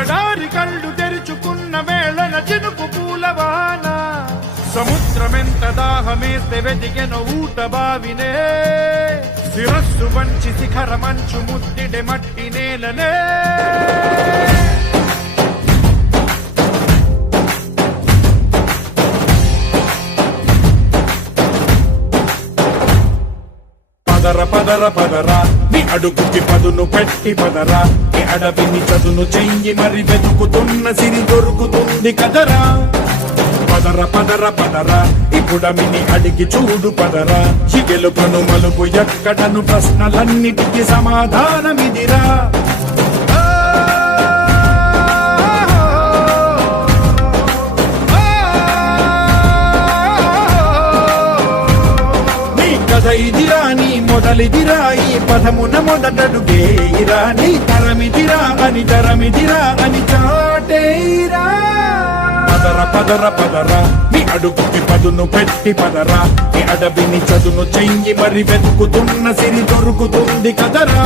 ఎడారి కళ్ళు తెరుచుకున్న వేళన చినుకు పూలవాన సముద్రమెంత దాహమేస్తే వెతికెన ఊట బావినే శిరస్సు వంచి శిఖర మంచు ముద్దిడె మట్టి నేలనే పదర పదర పదరా నీ అడుగుకి పదును పెట్టి పదరా నీ అడవిని చదును చెయ్యి మరి వెతుకుతున్న సిరి దొరుకుతుంది కదరా పదర పదర పదరా ఇప్పుడమిని అడిగి చూడు పదరా ఈ గెలుపను మలుపు ఎక్కడను ప్రశ్నలన్నిటికీ సమాధానమిదిరా ఇదిరా నీ మొదలిదిరా ఈ పదమున మొదటడుగేయిరా నీ తరమిదిరా అని చాటేయిరా పదర పదర పదరా నీ అడుగుకి పదును పెట్టి పదరా నీ అడవిని చదును చెయ్యి మరి వెతుకుతున్న సిరి దొరుకుతుంది కదరా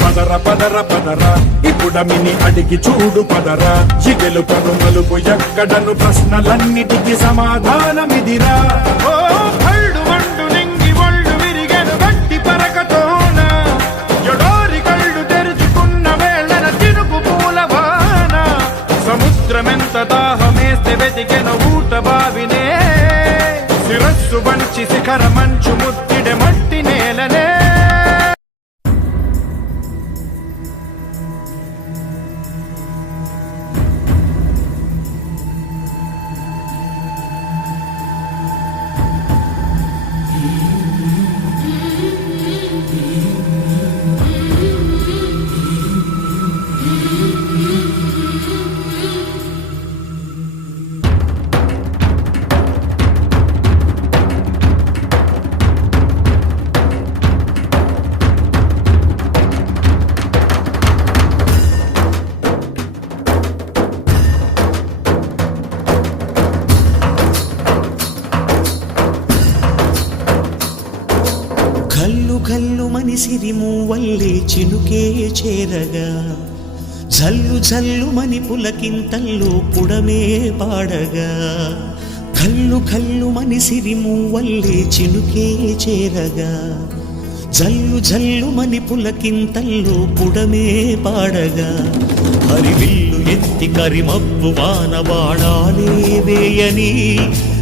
పదర పదర పదరా ఇప్పుడమిని అడిగి చూడు పదరా ఈ గెలుపను మలుపు ఎక్కడను ప్రశ్నలన్నిటికీ సమాధానమిదిరా సముద్రమెంత దాహమేస్తే వెతికెన ఊట బావినే శిరస్సు వంచి శిఖర మంచు ముద్దిడె మట్టి నేలనే గల్లు మనిసిరి మూవల్లే చినుకే చేరగా జల్లు జల్లు మని పులకింతల్లో పుడమే పాడగా కల్లు కల్లు మనిసిరి మూవల్లే చినుకే చేరగా జల్లు జల్లు మని పులకింతల్లో పుడమే పాడగా హరివిల్లు ఎత్తి కరిమబ్బు వాన బాణాలే వేయని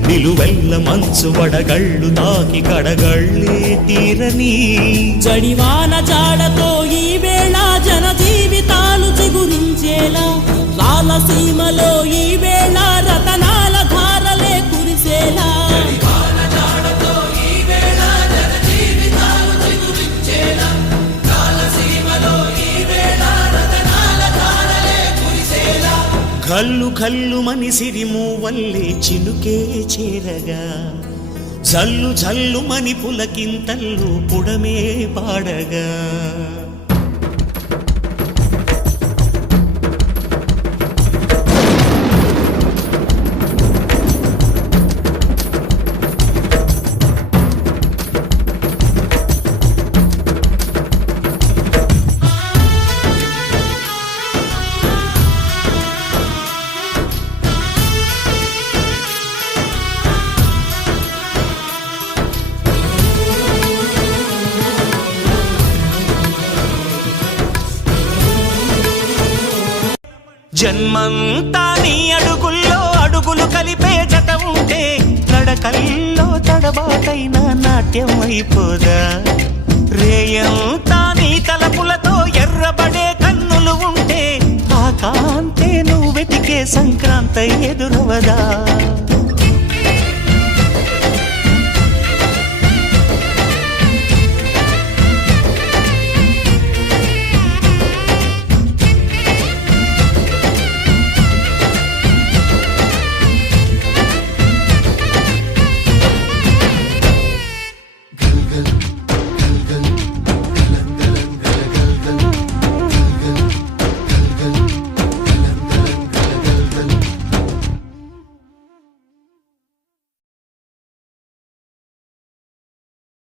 నిలువెల్ల మంచు వడగళ్ళు తాకి కడగళ్ళే తీరని జడివాన జాడతో ఈ వేళ జన జీవితాలు చిగురించేలా రాలసీమలో ఈ వేళ రతనాల ధారలే కురిసేలా కల్లు కల్లు మనిసిరి మూవల్లే చినుకే చేరగా జల్లు జల్లు మని పులకింతల్లు పుడమే పాడగా జన్మంతా నీ అడుగుల్లో అడుగులు కలిపే జత ఉంటే నడకల్లో తడబాటైన నాట్యం అయిపోదా రేయంతా నీ తలపులతో ఎర్రబడే కన్నులు ఉంటే ఆ కాంతే నువ్వు వెతికే సంక్రాంతి ఎదురవదా